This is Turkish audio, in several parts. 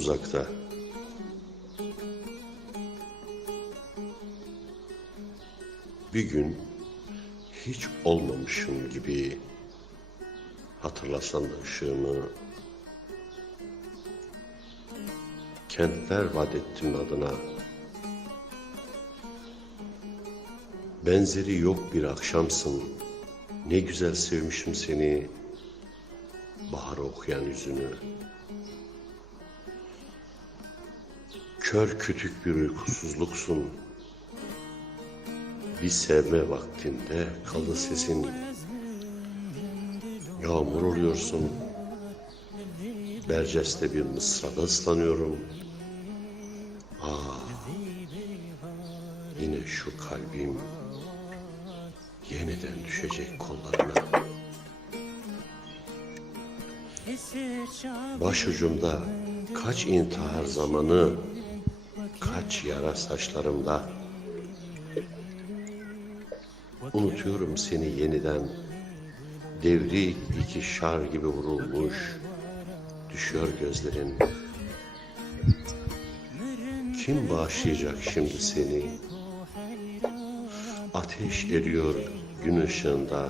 uzakta. Bir gün hiç olmamışım gibi hatırlasan da ışığımı kentler vaat ettim adına. Benzeri yok bir akşamsın. Ne güzel sevmişim seni. Bahar okuyan yüzünü. Kör kütük bir uykusuzluksun. Bir sevme vaktinde kaldı sesin. Yağmur oluyorsun. Berceste bir mısrada ıslanıyorum. Ah, yine şu kalbim yeniden düşecek kollarına. Başucumda kaç intihar zamanı, kaç yara saçlarımda. Unutuyorum seni yeniden. Devri iki şar gibi vurulmuş, düşüyor gözlerin. Kim bağışlayacak şimdi seni? Ateş eriyor gün ışığında.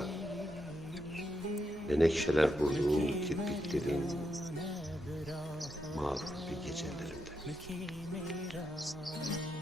Menekşeler vurduğum kirpiklerin mağrur bir gecelerimde. Mickey made up.